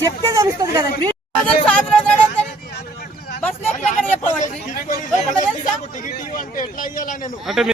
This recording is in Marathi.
जेत्ते गरजस्तो कदा बसनेच्याकडे पळली